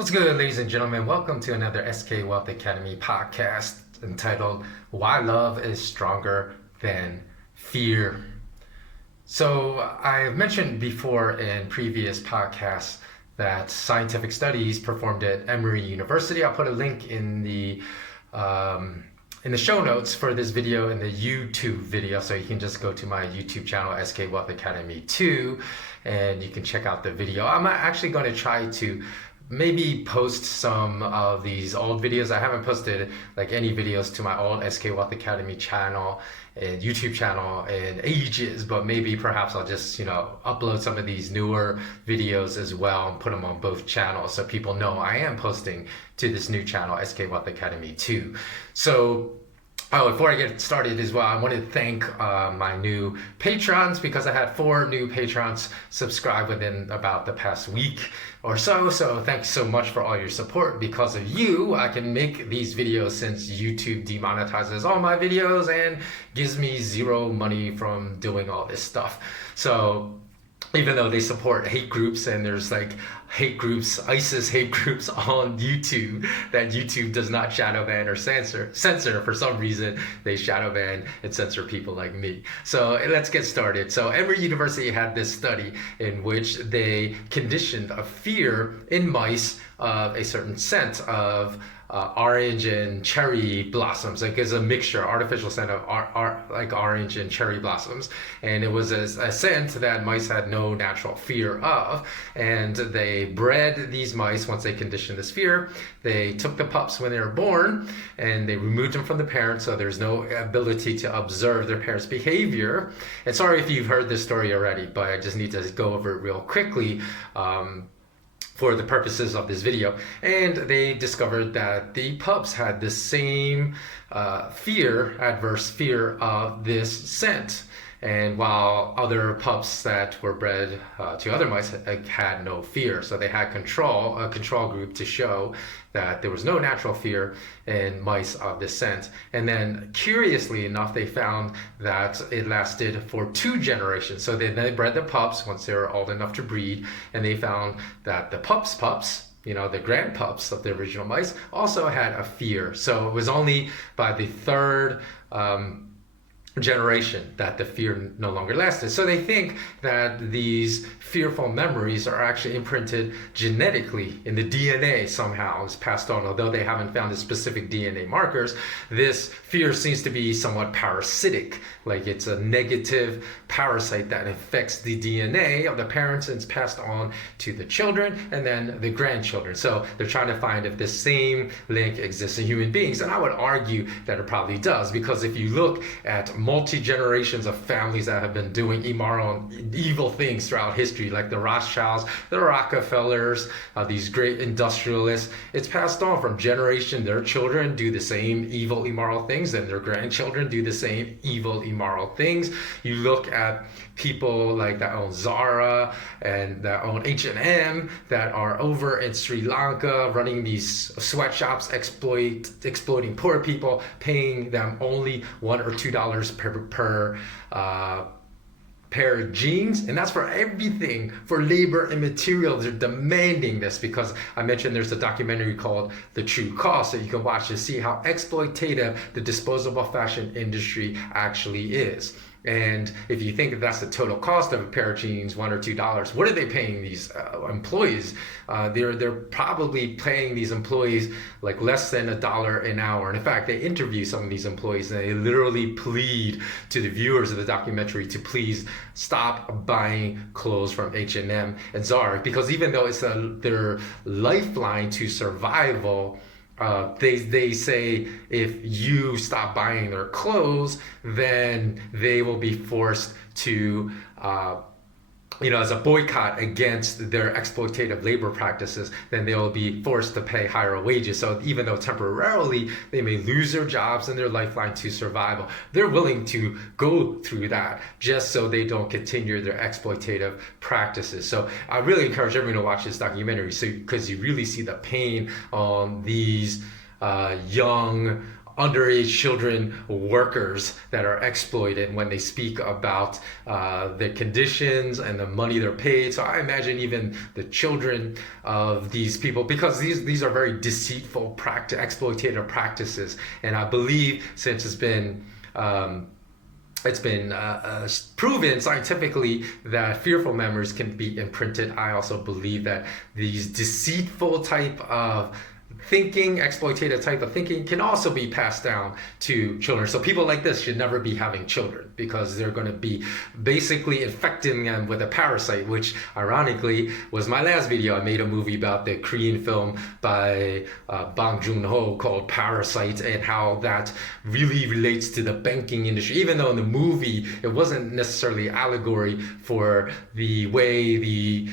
What's good, ladies and gentlemen? Welcome to another SK Wealth Academy podcast entitled Why Love is Stronger Than Fear. So, I've mentioned before in previous podcasts that scientific studies performed at Emory University. I'll put a link in the show notes for this video in the YouTube video, so you can just go to my YouTube channel, SK Wealth Academy 2, and you can check out the video. I'm actually going to try to maybe post some of these old videos. I haven't posted like any videos to my old SK Wealth Academy channel and YouTube channel in ages, but maybe perhaps I'll just, upload some of these newer videos as well and put them on both channels so people know I am posting to this new channel, SK Wealth Academy 2. So, before I get started as well, I want to thank my new patrons because I had 4 new patrons subscribe within about the past week or so. So thanks so much for all your support. Because of you, I can make these videos since YouTube demonetizes all my videos and gives me zero money from doing all this stuff. So even though they support hate groups and there's like hate groups, ISIS hate groups on YouTube that YouTube does not shadow ban or censor, for some reason they shadow ban and censor people like me. So let's get started. So Emory University had this study in which they conditioned a fear in mice of a certain scent of orange and cherry blossoms. Like it's a mixture, artificial scent of like orange and cherry blossoms. And it was a scent that mice had no natural fear of. And they bred these mice once they conditioned this fear. They took the pups when they were born and they removed them from the parents, so there's no ability to observe their parents' behavior. And sorry if you've heard this story already, but I just need to go over it real quickly. For the purposes of this video. And they discovered that the pups had the same adverse fear of this scent. And while other pups that were bred to other mice had no fear. So they had a control group to show that there was no natural fear in mice of this scent. And then curiously enough, they found that it lasted for 2 generations. So they bred the pups once they were old enough to breed, and they found that the pups, the grand pups of the original mice, also had a fear. So it was only by the 3rd generation that the fear no longer lasted. So they think that these fearful memories are actually imprinted genetically in the DNA somehow. It's passed on. Although they haven't found the specific DNA markers, this fear seems to be somewhat parasitic, like it's a negative parasite that infects the DNA of the parents and is passed on to the children and then the grandchildren. So they're trying to find if the same link exists in human beings. And I would argue that it probably does, because if you look at multi-generations of families that have been doing immoral and evil things throughout history, like the Rothschilds, the Rockefellers, these great industrialists, it's passed on from generation. Their children do the same evil, immoral things, and their grandchildren do the same evil, immoral things. You look at people like that own Zara and that own H&M that are over in Sri Lanka running these sweatshops, exploiting poor people, paying them only $1 or $2 per pair of jeans, and that's for everything, for labor and materials. They're demanding this because I mentioned there's a documentary called The True Cost that you can watch to see how exploitative the disposable fashion industry actually is. And if you think that that's the total cost of a pair of jeans, $1 or $2, what are they paying these employees? They're probably paying these employees like less than $1 an hour. And in fact, they interview some of these employees and they literally plead to the viewers of the documentary to please stop buying clothes from H&M and Zara, because even though it's their lifeline to survival, they say if you stop buying their clothes, then they will be forced to, as a boycott against their exploitative labor practices, then they will be forced to pay higher wages. So even though temporarily they may lose their jobs and their lifeline to survival, they're willing to go through that just so they don't continue their exploitative practices. So I really encourage everyone to watch this documentary, because you really see the pain on these young underage children workers that are exploited when they speak about the conditions and the money they're paid. So I imagine even the children of these people, because these are very deceitful exploitative practices. And I believe, since it's been proven scientifically that fearful memories can be imprinted, I also believe that these deceitful type of thinking, exploitative type of thinking, can also be passed down to children. So people like this should never be having children, because they're going to be basically infecting them with a parasite, which ironically was my last video. I made a movie about the Korean film by Bong Joon-ho called Parasite, and how that really relates to the banking industry. Even though in the movie it wasn't necessarily allegory for the way the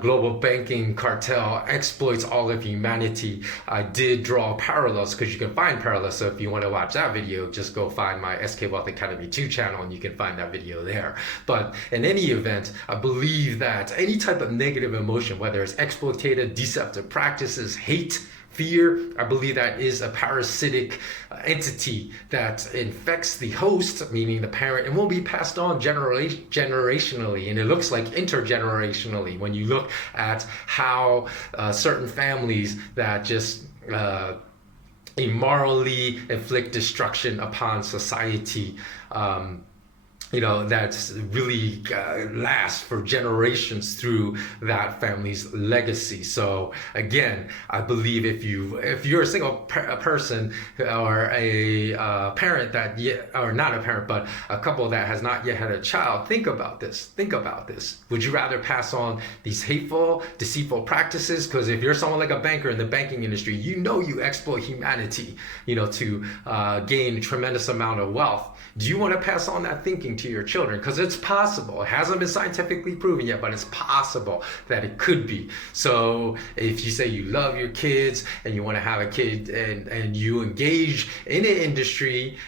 global banking cartel exploits all of humanity, I did draw parallels, because you can find parallels. So if you want to watch that video, just go find my SK Wealth Academy 2 channel and you can find that video there. But in any event, I believe that any type of negative emotion, whether it's exploitative, deceptive practices, hate, fear, I believe that is a parasitic entity that infects the host, meaning the parent, and will be passed on generationally. And it looks like intergenerationally when you look at how certain families that just immorally inflict destruction upon society, that's really lasts for generations through that family's legacy. So again, I believe if you're a single person, or a parent that or not a parent, but a couple that has not yet had a child, think about this. Would you rather pass on these hateful, deceitful practices? Because if you're someone like a banker in the banking industry, you exploit humanity, to gain a tremendous amount of wealth. Do you want to pass on that thinking to your children? Because it's possible. It hasn't been scientifically proven yet, but it's possible that it could be. So if you say you love your kids and you want to have a kid, and you engage in an industry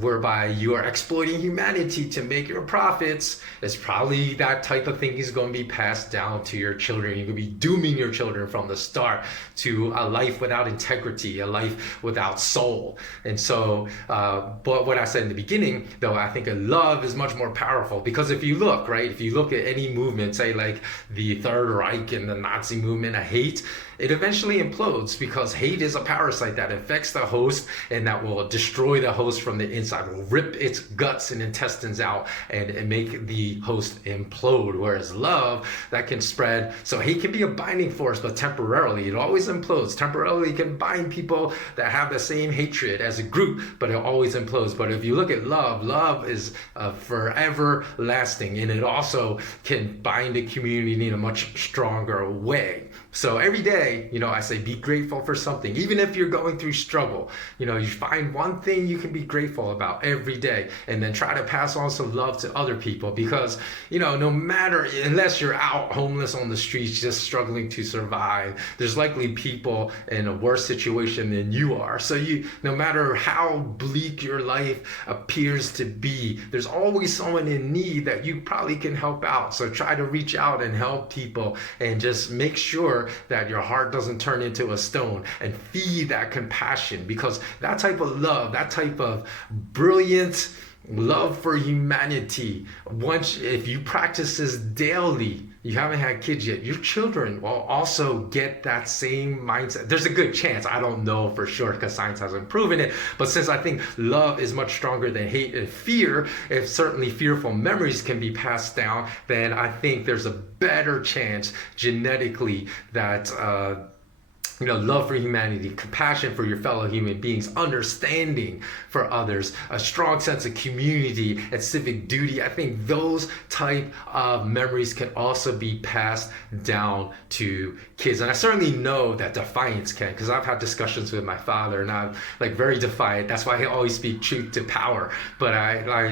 whereby you are exploiting humanity to make your profits, it's probably that type of thing is going to be passed down to your children. You're going to be dooming your children from the start to a life without integrity, a life without soul. And so, but what I said in the beginning, though, I think love is much more powerful, because if you look at any movement, say like the Third Reich and the Nazi movement, hate, it eventually implodes, because hate is a parasite that infects the host and that will destroy the host from the inside, will rip its guts and intestines out and make the host implode. Whereas love, that can spread. So hate can be a binding force, but temporarily. It always implodes. Temporarily, it can bind people that have the same hatred as a group, but it always implodes. But if you look at love is forever lasting, and it also can bind a community in a much stronger way. So every day, I say be grateful for something. Even if you're going through struggle, you find one thing you can be grateful about every day, and then try to pass on some love to other people. Because, no matter, unless you're out homeless on the streets just struggling to survive, there's likely people in a worse situation than you are. So no matter how bleak your life appears to be, there's always someone in need that you probably can help out. So try to reach out and help people, and just make sure that your heart doesn't turn into a stone, and feed that compassion, because that type of love, that type of brilliant love for humanity, if you practice this daily, you haven't had kids yet, your children will also get that same mindset. There's a good chance, I don't know for sure because science hasn't proven it, but since I think love is much stronger than hate and fear, if certainly fearful memories can be passed down, then I think there's a better chance genetically that love for humanity, compassion for your fellow human beings, understanding for others, a strong sense of community and civic duty. I think those type of memories can also be passed down to kids. And I certainly know that defiance can, because I've had discussions with my father, and I'm very defiant. That's why I always speak truth to power. But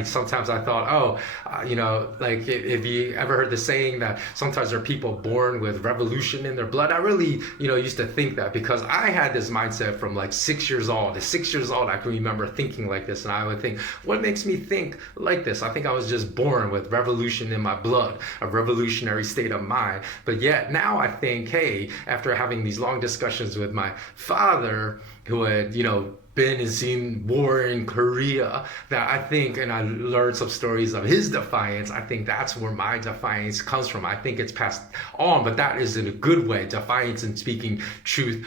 sometimes I thought, if you ever heard the saying that sometimes there are people born with revolution in their blood, I really, used to think that, because I had this mindset from 6 years old. At 6 years old, I can remember thinking like this, and I would think, what makes me think like this? I think I was just born with revolution in my blood, a revolutionary state of mind. But yet now I think, hey, after having these long discussions with my father, who had, been and seen war in Korea, that I think, and I learned some stories of his defiance. I think that's where my defiance comes from. I think it's passed on, but that is in a good way. Defiance and speaking truth.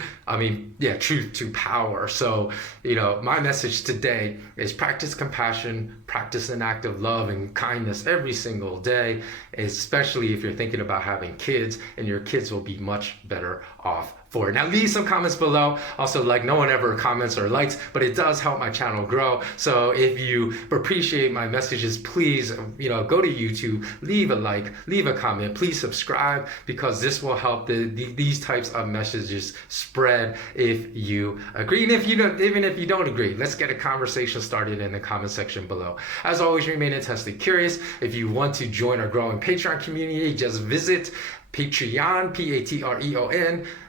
Truth to power. So, my message today is practice compassion, practice an act of love and kindness every single day, especially if you're thinking about having kids, and your kids will be much better off for it. Now, leave some comments below. Also, no one ever comments or likes, but it does help my channel grow. So if you appreciate my messages, please, go to YouTube, leave a like, leave a comment, please subscribe, because this will help these types of messages spread if you agree. And even if you don't agree, let's get a conversation started in the comment section below. As always, remain intensely curious. If you want to join our growing Patreon community, just visit Patreon,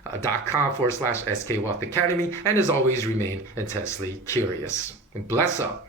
patreon.com/SK Wealth Academy. And as always, remain intensely curious. And bless up.